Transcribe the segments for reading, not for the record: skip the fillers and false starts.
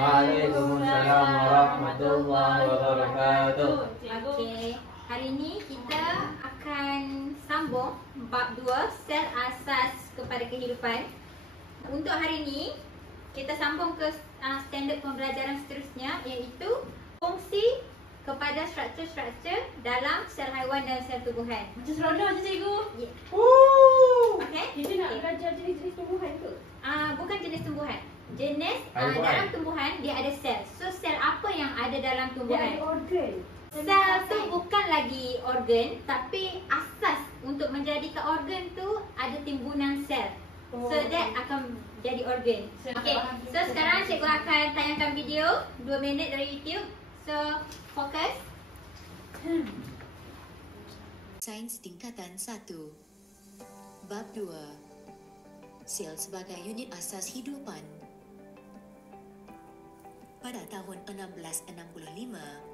Waalaikumsalam warahmatullahi wabarakatuh. Okey, hari ini kita akan sambung bab 2, sel asas kepada kehidupan. Untuk hari ini kita sambung ke standard pembelajaran seterusnya, iaitu fungsi kepada struktur-struktur dalam sel haiwan dan sel tumbuhan. Macam seronok je cikgu. Yeah. Okey. Kita nak belajar jenis-jenis tumbuhan tu? Bukan jenis tumbuhan. Jenis Haiwan. dalam tumbuhan dia ada sel. So sel apa yang ada dalam Dia tumbuhan? ada organ. Sel tu bukan lagi organ, tapi asas untuk menjadikan organ tu ada timbunan sel. So that akan jadi organ. Okay, so sekarang cikgu akan tayangkan video 2 minit dari YouTube. So fokus. Sains tingkatan 1. Bab 2. Sel sebagai unit asas hidupan. Pada tahun 1665,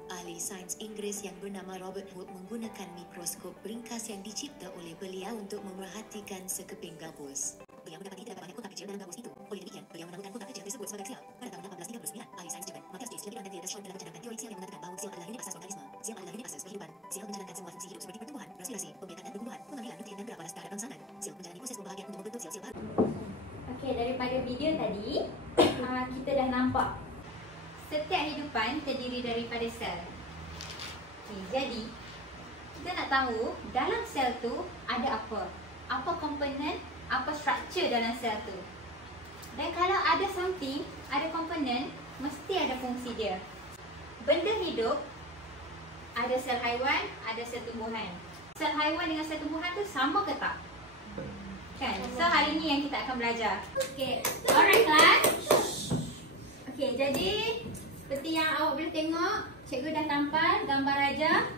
ahli sains Inggeris yang bernama Robert Hooke menggunakan mikroskop ringkas yang dicipta oleh beliau untuk memerhatikan sekeping gabus. Beliau mendapati terdapat banyak kotak kecil dalam gabus itu. Oleh demikian, beliau menamakan kotak kecil tersebut sebagai sel. Pada tahun 1839, ahli sains Jerman Matthias Gates dan Theodor Schwann telah mencanangkan teori sel yang mengatakan bahawa sel adalah unit asas organisme. Sel adalah unit asas kehidupan. Sel menjalankan semua fungsi hidup seperti pertumbuhan, respirasi, pembiakan dan tumbuhan, pengambilan nutrien dan gerak panas terhadap rangsangan. Sel menjalani proses pembahagian untuk membentuk sel-sel baru. Okey, daripada video tadi kita dah nampak setiap hidupan terdiri daripada sel. Okay, jadi kita nak tahu dalam sel tu ada apa? Apa komponen, apa struktur dalam sel tu? Dan kalau ada something, ada komponen, mesti ada fungsi dia. Benda hidup ada sel haiwan, ada sel tumbuhan. Sel haiwan dengan sel tumbuhan tu sama ke tak? Kan? So hari ni yang kita akan belajar. Okay, alright class. Okay, jadi seperti yang awak boleh tengok, cikgu dah tampal gambar raja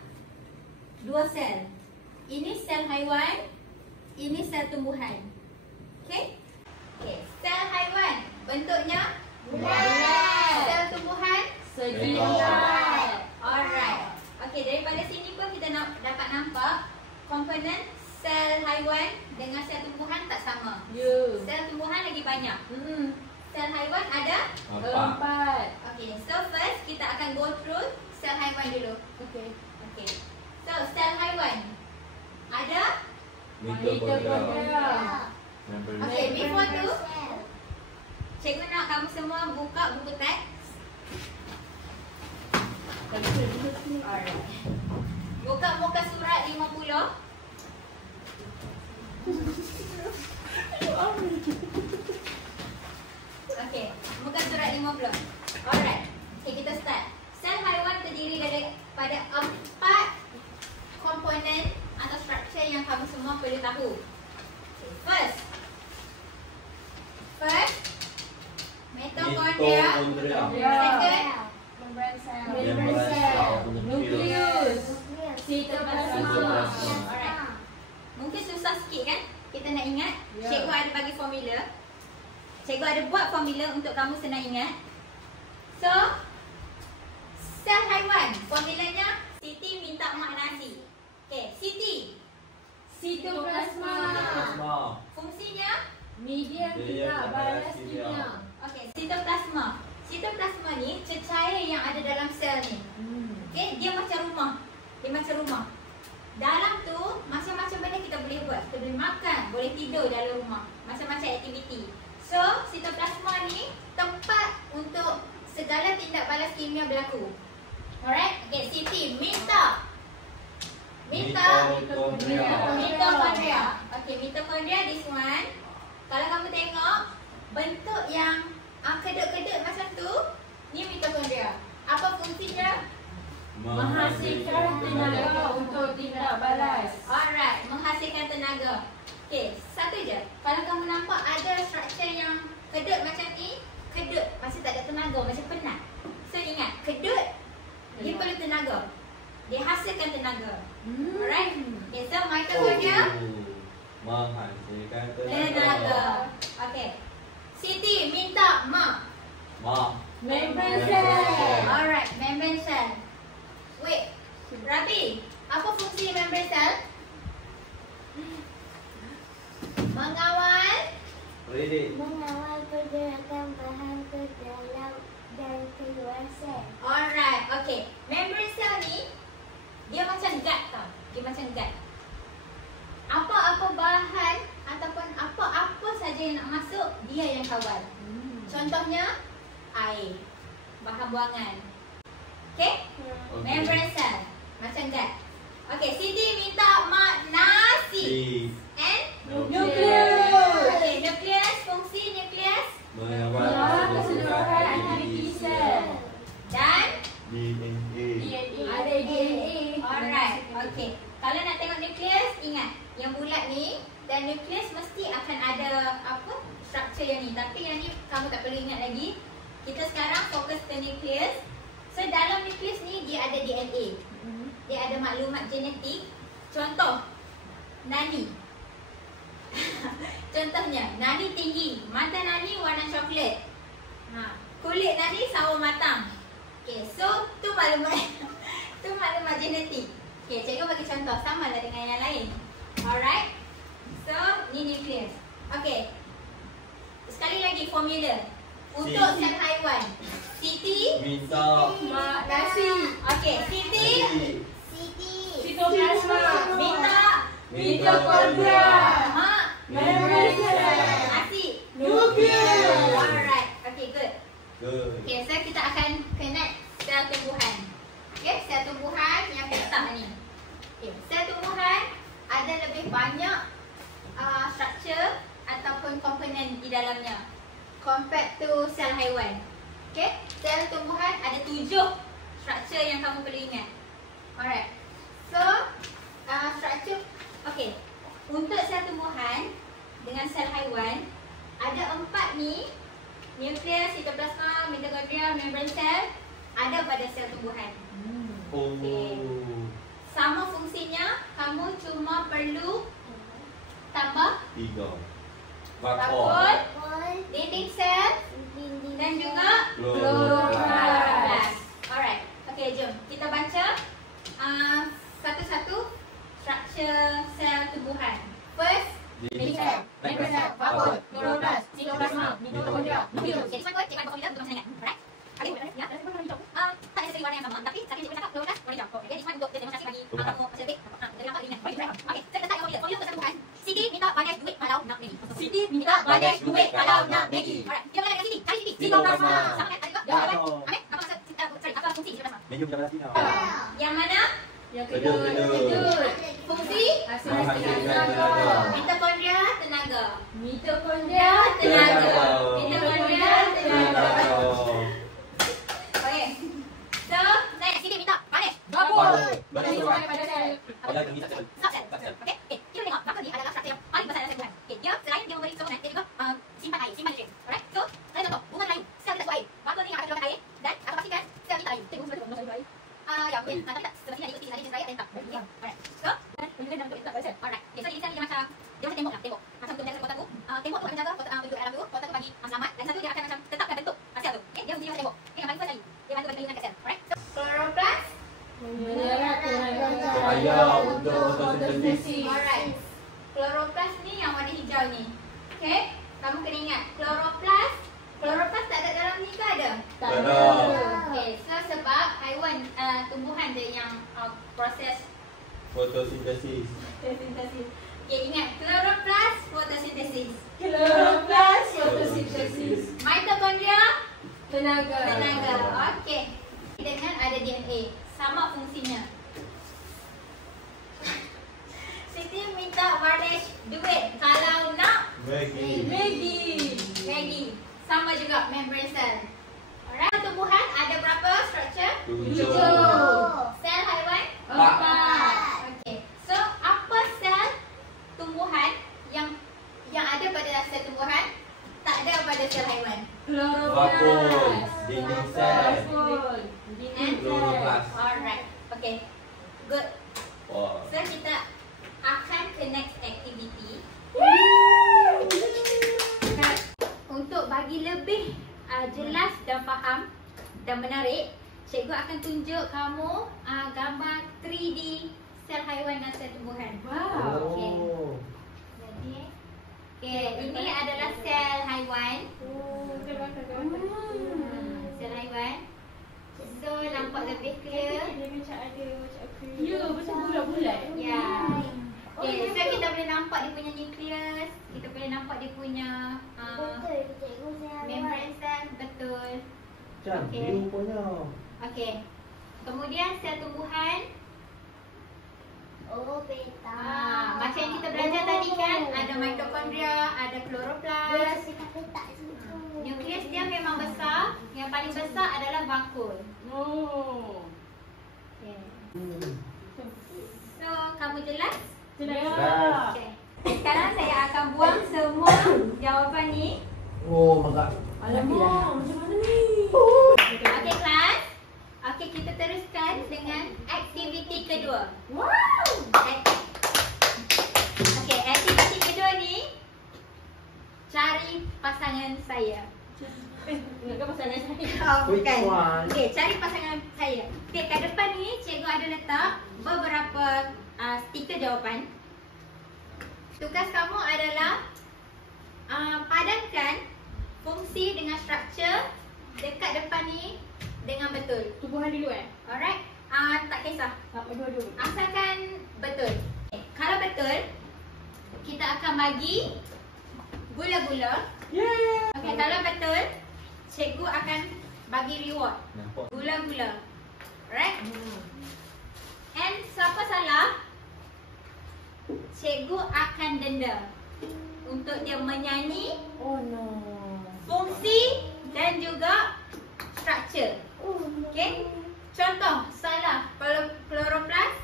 2 sel. Ini sel haiwan, ini sel tumbuhan. Okay? Okay, sel haiwan bentuknya bulat. Sel tumbuhan Segi bulat. Alright. Okay, daripada sini pun kita dapat nampak komponen sel haiwan dengan sel tumbuhan tak sama. Sel tumbuhan lagi banyak. Sel haiwan ada 4. Okay, so first kita akan go through sel haiwan dulu. Okay. Okay, so sel haiwan ada. Mitokondria. Okay, before tu cikgu nak kamu semua buka buku teks. Alright. Buka muka surat 50. Okay, muka surat 50. Alright. Okay, kita start. Sel haiwan terdiri daripada 4 komponen atau struktur yang kamu semua perlu tahu. Okay, first mitokondria. Second, Membran sel. Nukleus. Sitoplasma. alright. Mungkin susah sikit kan? Kita nak ingat. Cikgu ada bagi formula. Cikgu ada buat formula untuk kamu senang ingat. So, sel haiwan, formulanya Siti minta mak nasi. Okay, Siti. Sitoplasma. Fungsinya? Medium tidak balas kimia. Okay, sitoplasma. Sitoplasma ni cecair yang ada dalam sel ni. Okay, dia macam rumah. Dia macam rumah. Dalam tu, macam-macam benda kita boleh buat. Kita boleh makan, boleh tidur dalam rumah. Macam-macam aktiviti. So, sitoplasma ni tempat untuk segala tindak balas kimia berlaku. Alright? Okay, Siti minta. Mitokondria. Okay, mitokondria this one. Kalau kamu tengok bentuk yang kedut-kedut macam tu, ni mitokondria. Apa fungsinya? Menghasilkan tenaga untuk tindak balas. Alright, menghasilkan tenaga. Okay, satu je. Kalau kamu nampak ada struktur yang kedut macam ni, kedut masih tak ada tenaga, macam penat. So ingat, kedut dia perlu tenaga. Dia hasilkan tenaga. Alright? Okay, so mitokondria Menghasilkan tenaga. Okay. Siti minta mak. Membran sel. Alright, membran sel. Wait, Rabi, apa fungsi membran sel? Mengawal Ready. Mengawal pergerakan bahan ke dalam dan cell. Alright, okay. Membrane cell ni dia macam guard tau. Dia macam guard. Apa-apa bahan ataupun apa-apa saja yang nak masuk, dia yang kawal. Contohnya air, bahan buangan. Okay? Membrane cell macam guard. Okay, Siti minta mak nasi and Nukleus. okay, nukleus, fungsi nukleus Mengawal keseluruhan aktiviti sel. dan DNA. Ada DNA. alright, okay. Kalau nak tengok nukleus, ingat yang bulat ni dan nukleus mesti akan ada apa? Struktur yang ni. Tapi yang ni kamu tak perlu ingat lagi. Kita sekarang fokus ke nukleus. So dalam nukleus ni dia ada DNA. Dia ada maklumat genetik. Contoh nani. Contohnya nani tinggi, mata nani warna coklat. Kulit nani sawo matang. Okay, so tu maklumat tu maklumat genetik. Okay, cikgu bagi contoh samalah dengan yang lain. Alright. So ni nukleus. Okay. Sekali lagi formula untuk sel haiwan. Siti minta Mak nasi. okay, Siti Sitoplasma. minta Mitokondria. mak Membrane cell. nasi Nukleus. alright, okay, good. Okay, so kita akan connect sel tumbuhan. Okay, sel tumbuhan yang pertama ni. Okay, sel tumbuhan ada lebih banyak struktur ataupun komponen di dalamnya compared to sel haiwan. Okay, sel tumbuhan ada 7 struktur yang kamu perlu ingat. Alright, so struktur, okay, untuk sel tumbuhan dengan sel haiwan ada 4 ni. Nukleus, sitoplasma, mitokondria, membrane cell ada pada sel tumbuhan. Sama fungsinya, kamu cuma perlu tambah bakul, dinding sel dan juga kloroplast. Alright, okay, jom kita baca satu-satu struktur sel tumbuhan. First, Dinding sel, membrane cell, bakul, kloroplast, sitoplasma, mitokondria, nukleus. okay, cikgu cakap formula untuk macam ingat. Alright. Okay, ya. Tak necessarily warna yang sama, tapi tadi cikgu cakap kloroplast warna hijau. Okay, this one untuk demonstrasi bagi kamu macam lebih. Jadi nampak ingat. Okay, saya letak yang formula. Formula untuk sel tumbuhan. Siti minta bagai duit kalau nak Maggi. Siti minta bagai duit kalau nak Maggi. Alright, kita mulakan dengan Siti. Cari Siti. Sitoplasma. Sama kan? Ada juga? Ya. Ambil, apa maksud, sorry, apa fungsi sitoplasma? Yang mana? Yang Kedut. kedut. Fungsi? Hasilkan tenaga. Mitokondria, tenaga. Mitokondria, Tenaga. Mitokondria, tenaga. Okay. So, next, Siti minta banis. bakul. Bakul. Dihubungkan pada sel. Subsel. Okay. Kita tengok bakul ni adalah struktur yang paling besar dalam tumbuhan. Okay. Dia selain dia memberi sokongan, dia juga simpan air, simpan nutrien. Alright. So, saya contoh, bunga Melayu, sel tidak suka air. Bakul ni akan keluarkan air dan akan pastikan sel kita air. Cikgu sudah menguasai air. Ya, mungkin. Tapi tak semestinya ikut jenis jenis raya dan tak. Okay. Alright. So, Kemudian dalam bentuk pada sel. alright. Okay. So, jenis dia macam tembok lah, tembok. Macam untuk menjaga kotak tu. Tembok tu akan jaga bentuk alam tu. Kotak tu bagi selamat. Dan satu dia akan macam tetapkan bentuk sel tu. Okay. Dia fungsinya macam tembok. Okay. Yang paling first sekali. Dia bantu bagi kat sel. Alright. So, kloroplast. Menyerap tenaga Cahaya untuk fotosintesis. Alright. Kloroplast ni yang warna hijau ni. Okay. Kamu kena ingat. Kloroplast. Kloroplast tak ada dalam ni ke ada? Tak ada. Okay. So, sebab haiwan, tumbuhan je yang proses Fotosintesis. fotosintesis. Okay, ingat. Kloroplast, fotosintesis. Kloroplast, fotosintesis. Mitokondria, Tenaga. tenaga. Okay. Dengan ada DNA. Sama fungsinya. Siti minta varnish duit kalau nak Maggi. Maggi. Sama juga membrane cell. Alright. Tumbuhan ada berapa struktur? 7. Sel haiwan? 4. Okay. So, apa sel tumbuhan yang ada pada sel tumbuhan tak ada pada sel haiwan? Bakul, dinding sel. Bakul, dinding sel. Kloroplast. Alright. Okay. Good. Wah. So, kita akan connect activity. Untuk bagi lebih jelas dan faham dan menarik, cikgu akan tunjuk kamu gambar 3D sel haiwan dan sel tumbuhan. Wow. Okay. Jadi, ini adalah sel haiwan. Sel haiwan. So nampak lebih clear. Ya, macam bulat-bulat. Ya. Okay, so kita boleh nampak dia punya nucleus. Kita boleh nampak dia punya membrane cell. Betul. Macam Okey. dia rupanya. Okay. Kemudian sel tumbuhan. Oh, beta. Macam yang kita belajar tadi kan, ada mitokondria, ada kloroplas. Tak suka. Nukleus dia memang besar. Yang paling besar adalah vakul. Oh. Okay. So, kamu jelas? Jelas. Okay. Sekarang saya akan buang semua jawapan ni. Oh, maka. Alamak, macam mana ni? Okay, kelas. Okay, kita teruskan dengan aktiviti kedua. Wow. Okay, aktiviti kedua ni cari pasangan saya. Ingatkan pasangan saya. Oh, Which bukan. one? Okay, cari pasangan saya. Okay, kat depan ni cikgu ada letak beberapa stiker jawapan. Tugas kamu adalah padankan fungsi dengan struktur dekat depan ni dengan betul. Tubuhan dulu Alright? Tak kisah. Dua-dua. Asalkan betul. Okay, kalau betul, kita akan bagi gula-gula. Yeah. Okay, kalau betul, cikgu akan bagi reward. Nampak. Gula-gula. Alright? And siapa salah, cikgu akan denda untuk dia menyanyi Oh no. fungsi dan juga struktur. Okay? Contoh, salah kloroplas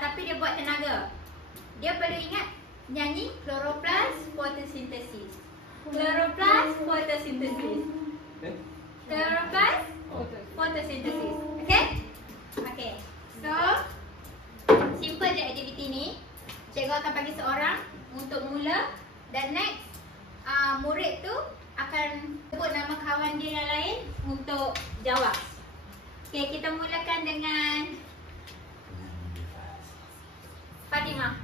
tapi dia buat tenaga. Dia perlu ingat nyanyi kloroplas fotosintesis. Kloroplas fotosintesis. Eh? Kloroplas Oh. fotosintesis. Okay? Okay. So, simple je aktiviti ni. Cikgu akan bagi seorang untuk mula. Dan next, murid tu akan sebut nama kawan dia yang lain untuk jawab. Okay, kita mulakan dengan Fatimah.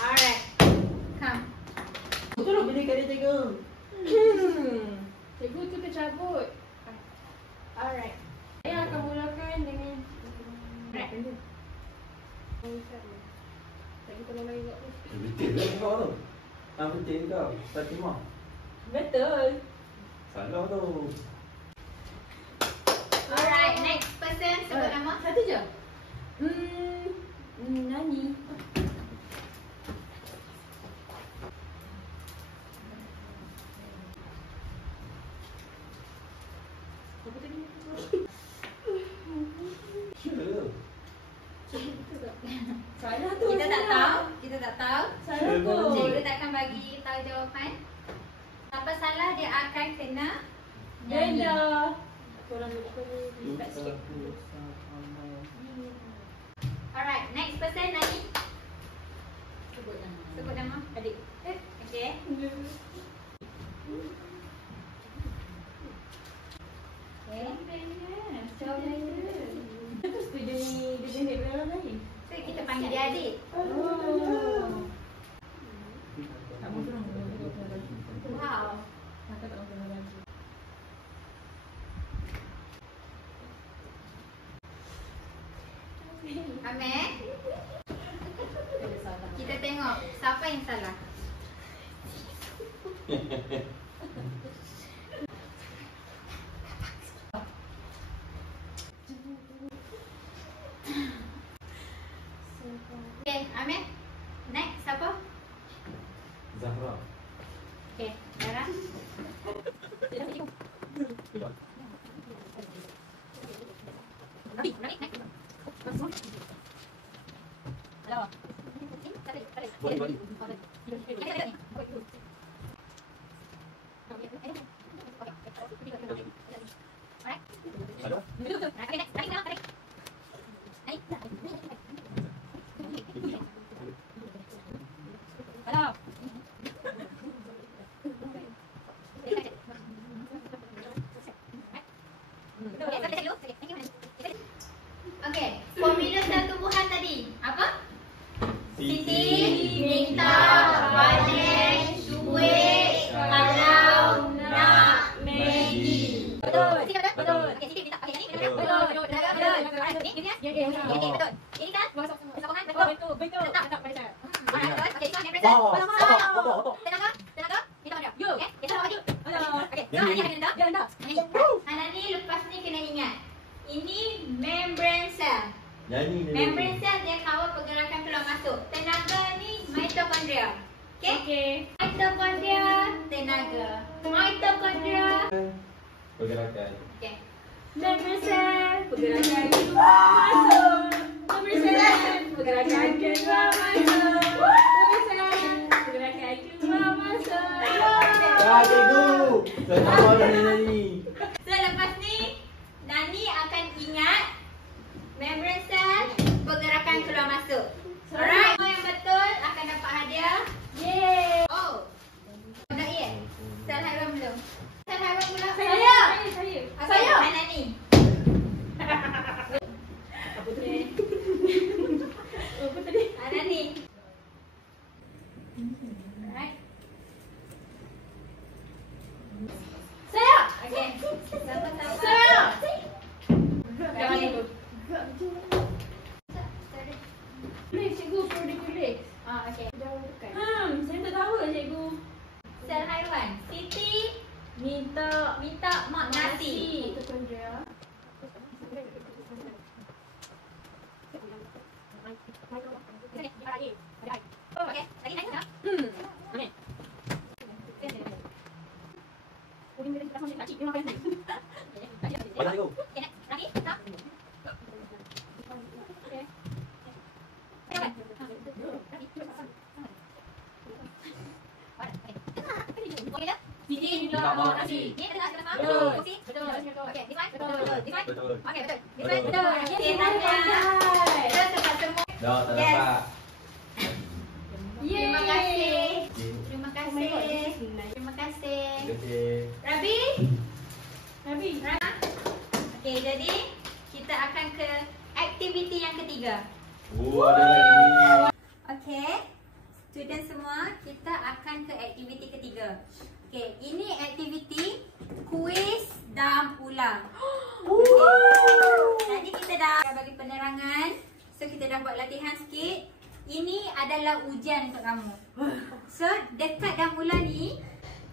Alright. Come. Tolong belikan dia cikgu. Cikgu tu tercabut. Alright. Saya akan mulakan dengan Right. Lagi tolong lagi buat tu. Betul lah kau tu. Betul kau. Fatimah. Betul. Salah tu. Alright, next person sebut nama. Satu je. Nani. Apa tadi? Sure. Salah tu. Kita tak tahu. Kita tak tahu. Salah tu. Cikgu takkan bagi tahu jawapan. Siapa salah dia akan kena nyanyi. Denda. Korang lupa ni. Tak sikit. Alright, next person Nani. Sebut nama. Sebut nama. Adik. Okay. Terus tu dia ni dia pendek dengan orang lain. So kita panggil dia adik. Oh. Tak mahu turun. Wow. Maka tak mahu turun lagi. Amir. Kita tengok siapa yang salah. Okay, Amir. Next siapa? Zahra. Okay, Zara. Rabi, next. Hello. Body. Salah. Okay, formula sel tumbuhan tadi apa? Siti. Minta, balik, cuik, kalau nak Maggi. Betul. Betul. Okay, Siti minta. Okay, Siti minta. Ini dia. Ya, Ini betul. Ini kan? Sokongan betul. Betul. Letak pada saya. Alright, okay, so next person. Tenaga. Kita ada. Yo. Okay, kita lagi. Okay, so Jadi. Ani akan rendah. Ya, dah. Anani lepas ni kena ingat. Ini membrane cell. Nyanyi ni. Membrane cell dia kawal pergerakan keluar masuk. Tenaga ni mitochondria. Okay? Okey. Mitochondria, tenaga. Mitochondria. Pergerakan. Okay. Membrane cell, pergerakan keluar masuk. Membrane cell, pergerakan keluar masuk. Membrane cell, pergerakan keluar masuk. Ah, cikgu. Saya tak mahu nyanyi. So lepas ni Nani akan ingat membrane cell, pergerakan keluar masuk. Alright, semua yang betul akan dapat hadiah. Yeay. Oh. Dah ya? Sel haiwan belum? Sel haiwan pula. Saya. Okay, Saya. Nani. Apa tu ni? Apa tadi? Nani. Alright. Saya. Okay. Sama-sama. Saya. Jangan ikut. Boleh cikgu kulit. Okay. Saya tak tahu lah cikgu. Sel haiwan. Siti Minta mak nasi. Mitochondria. Okay. Lagi naik tak? Okey. Mana cikgu? Okay, next. Lagi? Tak? Okay. Alright. Okay dah? Siti minta mak nasi. Ni tengah kena faham? Betul. Okey? Betul. Okay, this one? Betul. This one? Betul. Okay, betul. This Betul. one? Betul. Okay, tahniah. Kita dapat semua. Dah, tak Yes. dapat. Terima kasih. Cikgu. Terima Oh my God, kasih. this is nice. Terima kasih. Terima kasih. Rabi? Rabi. Okey, jadi kita akan ke aktiviti yang ketiga. Oh, ada lagi. Okey. Student semua, kita akan ke aktiviti ketiga. Okey, ini aktiviti kuis dam ulang. Okay. Tadi kita dah bagi penerangan. So kita dah buat latihan sikit. Ini adalah ujian untuk kamu. So dekat dam ulang ni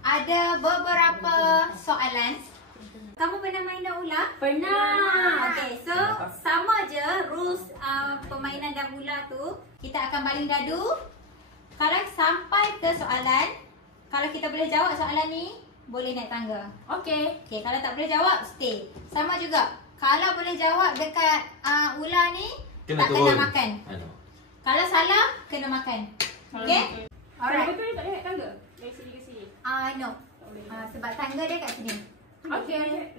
ada beberapa soalan. Kamu pernah main dam ulang? Pernah. Okay, so sama je rules permainan dam ulang tu. Kita akan baling dadu. Kalau sampai ke soalan, kalau kita boleh jawab soalan ni, boleh naik tangga. Okey. Okay, kalau tak boleh jawab, stay. Sama juga. Kalau boleh jawab dekat ular ni, tak kena makan. Kalau salah, kena makan. Okay? Kalau Alright. betul tak boleh naik tangga? Dari sini ke sini. No. Tak boleh. Sebab tangga dia kat sini. Okey.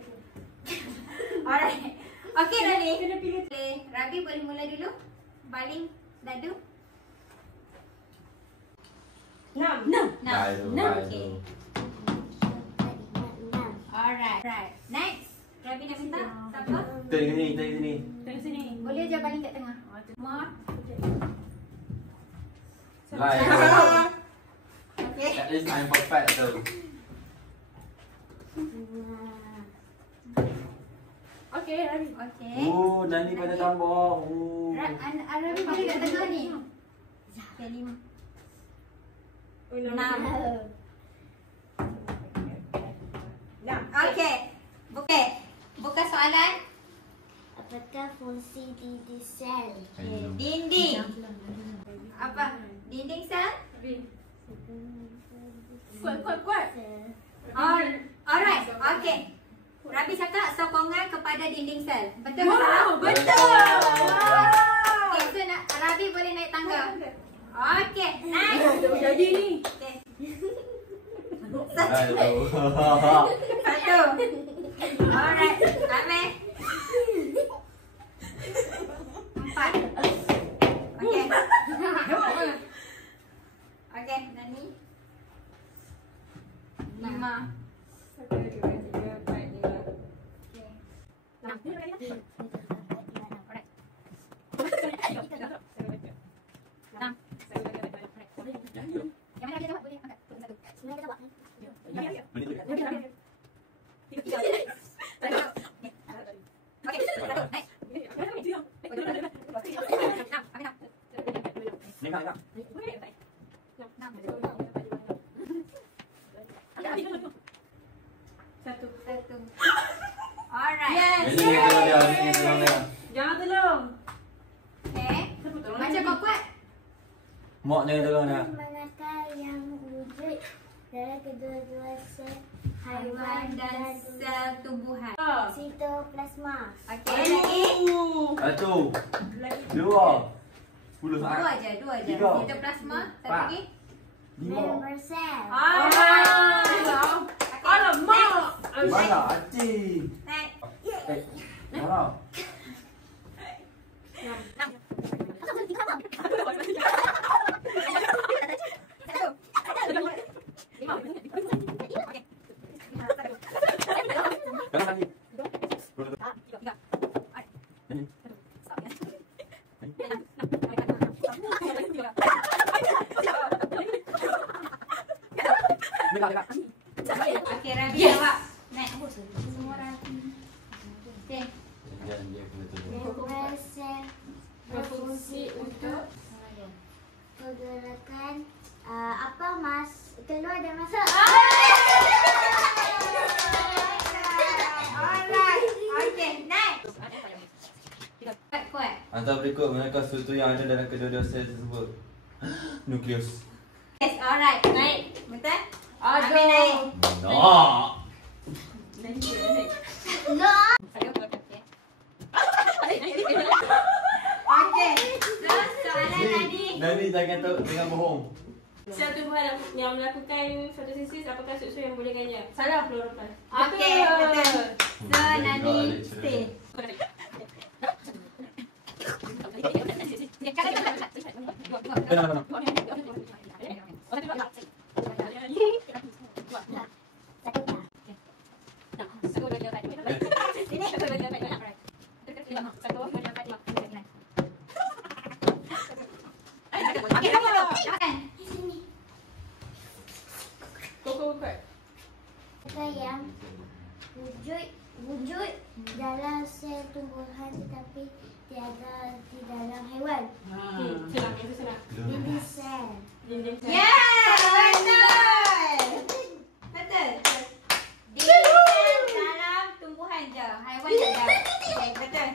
Alright. Okay, Rani. Kena pilih. Boleh. Rabi boleh mula dulu. Baling dadu. 6. Dah, itu. Okay. Alright. Right. Next. Rabi nak minta? Siapa? Kita di sini, kita di sini. Tengok sini. Boleh je baling kat tengah. More. Like, Okay. at least I'm perfect though. Okey, Rabi. Okay. Oh, Nani pada tambah. Oh. Rabi boleh kat tengah ni. Okay, 5. 6. Okay. Buka soalan. Apakah fungsi dinding sel? Okay. Dinding. Apa? Dinding sel? Kuat. Alright. Okay. Rabi cakap sokongan kepada dinding sel. Betul ke Wow, salah? betul. Okay, so Rabi boleh naik tangga. Okay, nice. Jadi ni. Okay. Aduh. Satu. Alright. Ameh. 4. Okay. Okay, Nani. 5. Okay. 6. Yang mana dia jawab boleh angkat. Satu. Sebenarnya kita buat kan? Menit tu. Satu. Satu. Alright. Ini tolong dia, ini tolong dia. Jangan tolong. Okay. Baca kuat-kuat. Mak jangan tolong dia. Manakah yang wujud dalam kedua-dua sel Haiwan dan sel tumbuhan. sitoplasma? Okey, lagi. Satu. Dua. 10 Dua saat. aja. Tiga. Sitoplasma. Satu Empat. lagi. 5. Member cell. Alamak. Mana? Acing. Next. Mana? Jangan lagi. Okey, Rabi jawab. Next. Semua orang. Okey. Jangan dia kena tolong. Member cell berfungsi untuk pergerakan apa mas keluar dan masuk. Alright. Okey, next. Kuat. Antara berikut manakah sesuatu yang ada dalam kedua-dua sel tersebut? Nukleus. Yes, alright. Naik. Betul? Ambil naik. No. No. Okey. So, soalan tadi. Nani jangan jangan bohong. Sel tumbuhan yang melakukan fotosintesis, apakah susu yang membolehkannya? Salah, kloroplast. Okey, betul. So, Nani stay. Okey, makan. Koko kuat. Apakah yang wujud dalam sel tumbuhan tetapi tiada di dalam haiwan? Senang, itu senang. Dinding sel. Dinding sel. Yeah, betul. Betul. Dia dalam tumbuhan je. Haiwan tak ada. Okey, betul.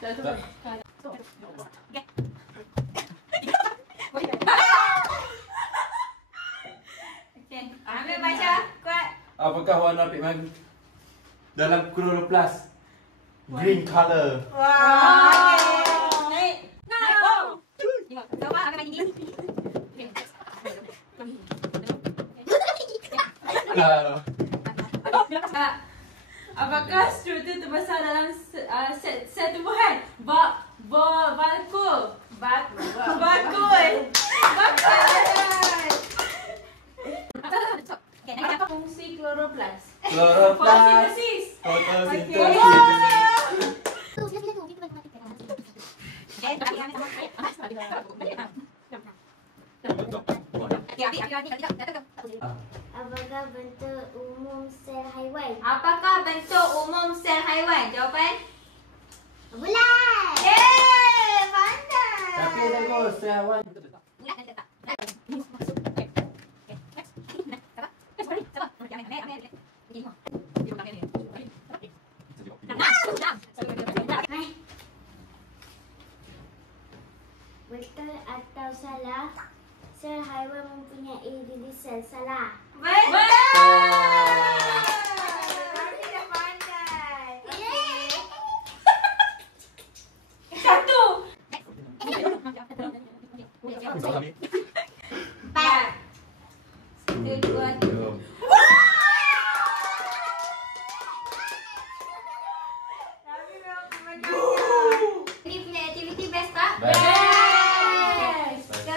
Satu. Okey, ambil baca. Kuat. Apakah warna pigmen dalam kloroplast? Green color. Wah. Okey. Naik. Wow. Coba ambil bagi ni. Apakah struktur terbesar dalam sel tumbuhan? Bakul. Okey, naik apa? Fungsi kloroplast. Kloroplast. Fotosintesis. Fotosintesis. Okey, bagi ambil sama. Okey, ambil. Apakah bentuk umum sel haiwan? Apakah bentuk umum sel haiwan? Jawapan? Bulan. Yeay, pandai. Tapi bagus, sel haiwan. Bulat nanti letak. Betul atau salah? Sel haiwan mempunyai dinding sel. Salah. Betul. Rafi dah pandai. Okey. Satu. Empat. 1, 2, 3. Rafi memang pemenangnya. Ini punya aktiviti best tak? Best. So,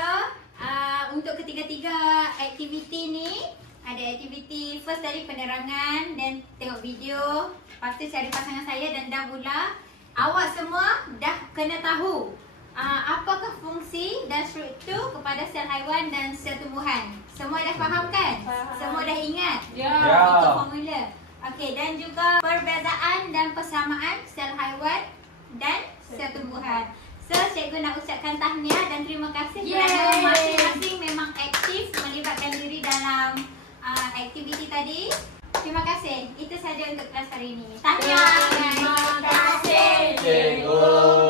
untuk ketiga-tiga aktiviti ni, ada aktiviti first dari penerangan, dan tengok video, lepas tu cari pasangan saya dan dah pula. Awak semua dah kena tahu apakah fungsi dan struktur kepada sel haiwan dan sel tumbuhan. Semua dah faham kan? Faham. Semua dah ingat? Ya. Itu formula. Okey, dan juga perbezaan dan persamaan sel haiwan dan sel tumbuhan. So, So, cikgu nak ucapkan tahniah dan terima kasih kerana masing-masing memang aktif melibatkan diri dalam aktiviti tadi. Terima kasih. Itu saja untuk kelas hari ini. Tahniah. Terima kasih. Cikgu.